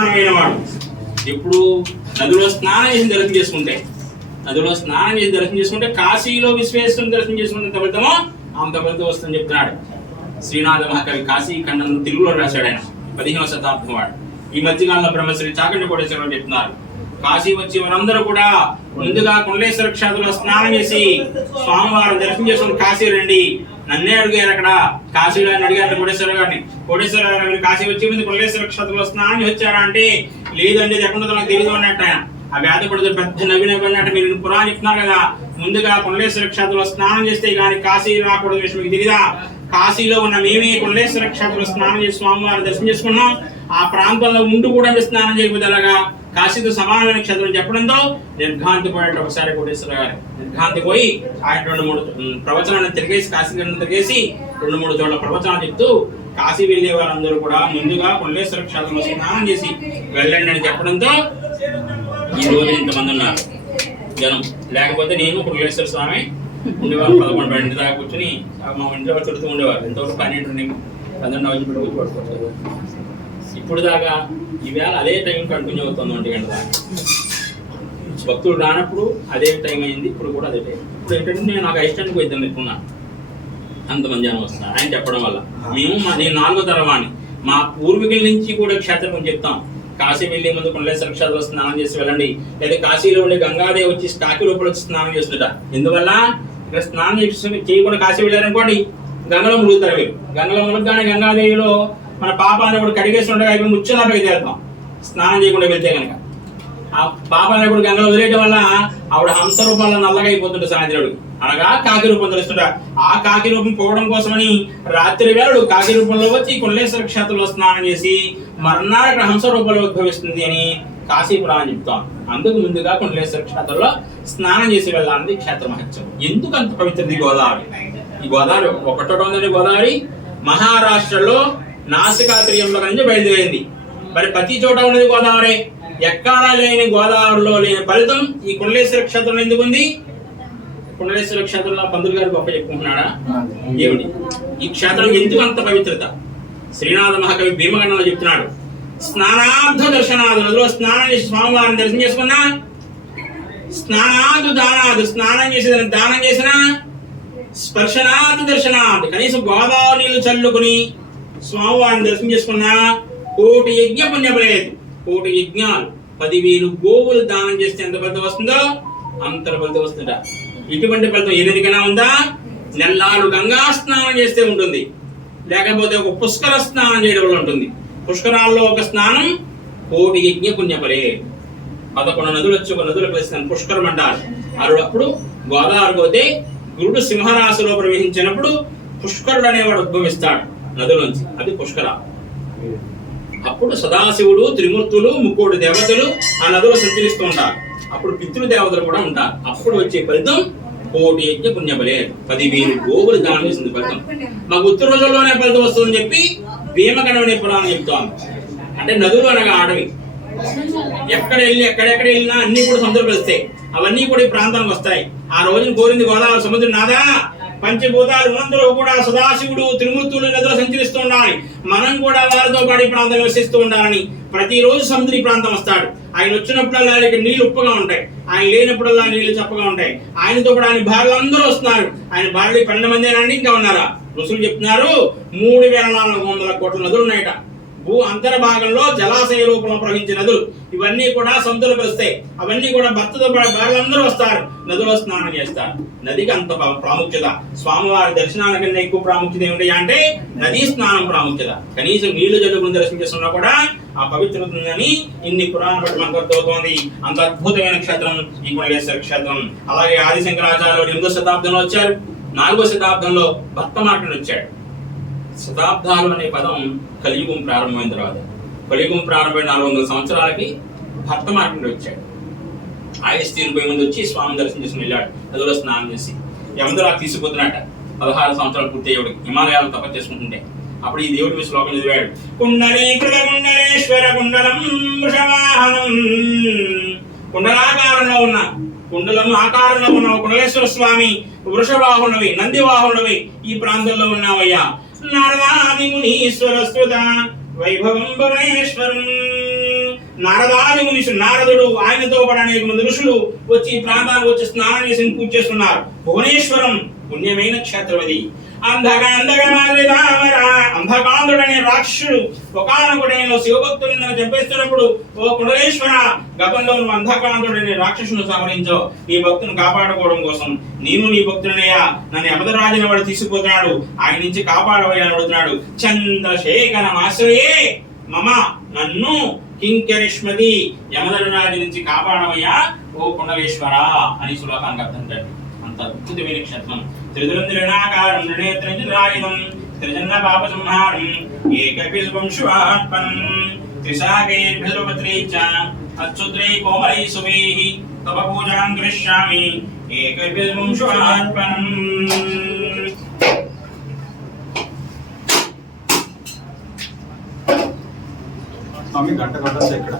వాడు ఇప్పుడు నదిలో స్నానం చేసి దర్శనం చేసుకుంటే నదిలో స్నానం చేసి దర్శనం చేసుకుంటే కాశీలో విశ్వేశ్వరుని దర్శనం చేసుకున్నంత ఫలితమో అంత ఫలితం వస్తుందని చెప్తున్నాడు. శ్రీనాథ మహాకవి కాశీ ఖండం తెలుగులో రాశాడు ఆయన పదిహేనవ శతాబ్దం వాడు. ఈ మధ్యకాలంలో బ్రహ్మశ్రీ చాకండి కోటేశ్వరరావు చెప్తున్నారు. కాశీ వచ్చి వారందరూ కూడా ముందుగా కుండలేశ్వర క్షేత్రంలో స్నానం చేసి స్వామివారిని దర్శనం చేసుకుని కాశీ రండి. నన్నే అడిగారు అక్కడ. కాశీలో అని అడిగారు కోటేశ్వర గారిని. కోటేశ్వర గారు కాశీ వచ్చే ముందు కులేశ్వర క్షేత్రంలో స్నానం వచ్చారా అంటే లేదండి ఎక్కడ నాకు తెలియదు అన్నట్టు ఆయన. ఆ వ్యాధి పడితే పెద్ద నవ్వి నవ్వి అన్నట్టు మీరు పురాణం చెప్తున్నారు కదా. ముందుగా కుండలేశ్వర క్షేత్రంలో స్నానం చేస్తే కానీ కాశీ రాకూడదు విషయం మీకు తెలియదా కాశీలో ఉన్న మేమే కుండలేశ్వర క్షేత్రంలో స్నానం చేసి స్వామివారిని దర్శనం చేసుకున్నాం. ఆ ప్రాంతంలో ఉంటూ కూడా మీరు స్నానం చేయకపోతే కాశీతో సమానమైన క్షేత్రం చెప్పడంతో నిర్ఘాంతిపోయాడు ఒకసారి కోటేశ్వర గారు నిర్ఘాంతి పోయి ఆయన రెండు మూడు ప్రవచనాన్ని ప్రవచనాలను తిరిగేసి కాశీ గంటను తిరిగేసి రెండు మూడు చోట్ల ప్రవచనాలు చెప్తూ కాశీ వెళ్ళే వారందరూ కూడా ముందుగా కొండేశ్వర క్షేత్రంలో స్నానం చేసి వెళ్ళండి అని చెప్పడంతో ఈ రోజు ఇంతమంది ఉన్నారు. జనం. లేకపోతే నేను కొండేశ్వర స్వామి ఉండేవారు పదకొండు పన్నెండు దాకా కూర్చొని మా ఇంట్లో చుడుతూ ఉండేవారు. ఎంతవరకు పన్నెండు పన్నెండు వచ్చి పెట్టి పడుకోవచ్చు ఇప్పుడు దాకా ఈవేళ అదే టైం కంటిన్యూ అవుతుంది ఒంటి గంట దాకా. భక్తులు రానప్పుడు అదే టైం అయింది ఇప్పుడు కూడా అదే టైం ఇప్పుడు ఏంటంటే నేను నాకు అయిస్టానికి పోయిద్దాం ఎక్కున్నాను అంతమంది జనం వస్తున్నారు ఆయన చెప్పడం వల్ల. మేము మా నేను నాలుగో తరవాణి. మా పూర్వీకుల నుంచి కూడా క్షేత్రం చెప్తాం. కాశీ వెళ్ళే ముందు కొండలేశ్వర క్షేత్రం స్నానం చేసి వెళ్ళండి. లేదా కాశీలో ఉండే గంగాదేవి వచ్చి స్టాకి లోపల వచ్చి స్నానం చేస్తుంట. ఎందువల్ల? ఇక్కడ స్నానం చేసి చేయకుండా కాశీ వెళ్ళారనుకోండి గంగలో మురుగుతారు మీరు గంగలో మునగగానే గంగాదేవిలో మన పాపాన్ని కూడా కడిగేసి ఉండగా అయిపోయి ముచ్చలా తేలుతాం స్నానం చేయకుండా వెళ్తే కనుక ఆ పాపాన్ని కూడా గంగలో వదిలేయడం వల్ల ఆవిడ హంస రూపంలో నల్లగా అయిపోతుంటే సాయంత్రుడు. అనగా కాకి రూపం తెలుస్తుంటా ఆ కాకి రూపం పోవడం కోసమని రాత్రి వేళడు కాకి రూపంలో వచ్చి కుండలేశ్వర క్షేత్రంలో స్నానం చేసి మర్నాడు హంస రూపంలో ఉద్భవిస్తుంది అని కాశీపురాణం చెప్తాం. అందుకు ముందుగా కుండలేశ్వర క్షేత్రంలో స్నానం చేసి వెళ్ళాలన్నది క్షేత్ర మహత్యం. ఎందుకు అంత పవిత్రది ఈ గోదావరి? ఈ గోదావరి ఒకటో వందల గోదావరి మహారాష్ట్రలో నాసికాత్రియంలో నుంచి బయలుదేరింది. మరి ప్రతి చోట ఉన్నది గోదావరి. ఎక్కడా లేని గోదావరిలో లేని ఫలితం ఈ కుండలేశ్వర క్షేత్రంలో ఎందుకు ఉంది? కుండలేశ్వర క్షేత్రంలో పంతులు గారు గొప్ప చెప్పుకుంటున్నాడా? ఏమిటి? ఈ క్షేత్రం ఎందుకు అంత పవిత్రత? శ్రీనాథ మహాకవి భీమగండంలో చెప్తున్నాడు. స్నానార్థ దర్శనాదు నదిలో స్నానం చేసి స్వామివారిని దర్శనం చేసుకున్నా? స్నానాదు దానాదు స్నానం చేసి దానం చేసిన? స్పర్శనాథ దర్శనాథ్ కనీసం గోదావరి నీళ్ళు చల్లుకుని స్వామివారిని దర్శనం చేసుకున్నా కోటి యజ్ఞ పుణ్యపలేదు కోటి యజ్ఞాలు పదివేలు గోవులు దానం చేస్తే ఎంత ఫలితం వస్తుందో అంత ఫలితం వస్తుందా ఇటువంటి ఫలితం ఏదైనా ఉందా? నెల్లాడు గంగా స్నానం చేస్తే ఉంటుంది. లేకపోతే ఒక పుష్కర స్నానం చేయడం వల్ల ఉంటుంది. పుష్కరాల్లో ఒక స్నానం కోటి యజ్ఞ పుణ్యపరే పదకొండు నదులు వచ్చి ఒక నదులు కలిసిన పుష్కరం అంటారు అరుడప్పుడు గోదావరి పోతే గురుడు సింహరాశిలో ప్రవేశించినప్పుడు పుష్కరుడు అనేవాడు ఉద్భవిస్తాడు. నదిలోంచి అది పుష్కర. అప్పుడు సదాశివుడు త్రిమూర్తులు ముక్కోడు దేవతలు ఆ నదులో సంచరిస్తూ ఉంటారు అప్పుడు పితృ దేవతలు కూడా ఉంటారు అప్పుడు వచ్చే ఫలితం కోటి యజ్ఞ పుణ్యబలే. పదివేలు గోవులు దానం చేసింది ఫలితం. మాకు ఉత్తర రోజుల్లోనే ఫలితం వస్తుందని చెప్పి భీమగణం అనే పురాణం చెప్తాను అంటే నదులు అనగా అడవి. ఎక్కడ వెళ్ళి ఎక్కడెక్కడ వెళ్ళినా అన్ని కూడా సముద్రం కలుస్తాయి అవన్నీ కూడా ఈ ప్రాంతానికి వస్తాయి. ఆ రోజున కోరింది గోదావరి సముద్రం నాదా? పంచభూతాలు అందరూ కూడా సదాశివుడు త్రిమూర్తులు నిద్ర సంచరిస్తూ ఉండాలి. మనం కూడా వారితో పాటు ఈ ప్రాంతం నివసిస్తూ ఉండాలని ప్రతిరోజు సముద్ర ప్రాంతం వస్తాడు. ఆయన వచ్చినప్పుడల్లా ఇక్కడ నీళ్ళు ఉప్పగా ఉంటాయి. ఆయన లేనప్పుడల్లా నీళ్ళు చప్పగా ఉంటాయి. ఆయనతో కూడా ఆయన భార్యలు అందరూ వస్తున్నారు. ఆయన భార్యలు పన్నెండు మంది అండి ఇంకా ఉన్నారా? ఋషులు చెప్తున్నారు మూడు వేల నాలుగు వందల కోట్ల నదులు ఉన్నాయట. భూ అంతర్భాగంలో జలాశయ రూపంలో ప్రవహించే నదులు. ఇవన్నీ కూడా సొంతలకు వస్తాయి అవన్నీ కూడా భర్తతో పాటు వస్తారు. నదిలో స్నానం చేస్తారు. నదికి అంత ప్రాముఖ్యత. స్వామివారి దర్శనానికన్నా ఎక్కువ ప్రాముఖ్యత ఏమిటి అంటే నదీ స్నానం ప్రాముఖ్యత. కనీసం నీళ్ళు జల్లుకుని దర్శనం కూడా ఆ పవిత్రత ఉందని ఇన్ని పురాణ పట్ల మనకు అర్థమవుతోంది అంత అద్భుతమైన క్షేత్రం ఈ కొండలేశ్వర క్షేత్రం. అలాగే ఆది శంకరాచార్యులు ఎనిమిదో శతాబ్దంలో వచ్చారు. నాలుగో శతాబ్దంలో భక్త మార్కుని వచ్చాడు శతాబ్దాలు అనే పదం కలియుగం ప్రారంభమైన తర్వాత. కలియుగం ప్రారంభమైన నాలుగు వందల సంవత్సరాలకి భర్త మార్కండి వచ్చాడు. ఆయుష్ తీరిపోయే ముందు వచ్చి స్వామి దర్శనం చేసుకుని వెళ్ళాడు. నదిలో స్నానం చేసి. యమదరా తీసుకుపోతున్నట్ట పదహారు సంవత్సరాలు పూర్తి దేవుడు హిమాలయాలు తప చేసుకుంటుంటే. అప్పుడు ఈ దేవుడి మీద శ్లోకం చదివాడు. కుండలీకృత కుండలేశ్వర కుండలం వృషవాహనం. కుండలాకారంలో ఉన్న కుండలం ఆకారంలో ఉన్న కుండలేశ్వర స్వామి వృషవాహునవి నందివాహునవి ఈ ప్రాంతంలో ఉన్నావయ్యా. నారదాది మునీశ్వర స్తుత వైభవం భువనేశ్వరం నారదాది మునిషులు నారదుడు ఆయనతో పాటు అనేక మంది ఋషులు వచ్చి ఈ ప్రాంతానికి వచ్చి స్నానం చేసి పూజ చేస్తున్నారు. భువనేశ్వరం పుణ్యమైన క్షేత్రం అది అంధకాంధకమాగ్రిదామర అంధకాంధుడనే రాక్షసుడు ఒకనొకడైన శివభక్తులను చంపేస్తున్నప్పుడు ఓ కుడలేశ్వర గతంలో నువ్వు అంధకాంధుడనే రాక్షసును సంహరించో నీ భక్తుని కాపాడుకోవడం కోసం నేను నీ భక్తుడనయ్యా. నన్ను యమధరాజుని వాడు తీసుకుపోతున్నాడు. ఆయన నుంచి కాపాడవయ్యా అడుగుతున్నాడు. చంద్రశేఖర ఆశ్రయే మమ నన్ను కింకరిష్మతి యమధరరాజు నుంచి కాపాడవయ్యా ఓ కుండలేశ్వర అని శ్లోకానికి అర్థం అంత అద్భుతమైన క్షేత్రం త్రిదురంధ్రణాకారం నృణేత్రంజరాయుధం త్రిజన్న పాప సంహారం ఏకపిల్వం శివాత్మనం త్రిశాగైర్భిర్వత్రీ చ అచ్యుత్రై కోమలై సువైః తవ పూజాం కరిష్యామి ఏకపిల్వం శివాత్మనం స్వామి గంట కొట్టచ్చు ఇక్కడ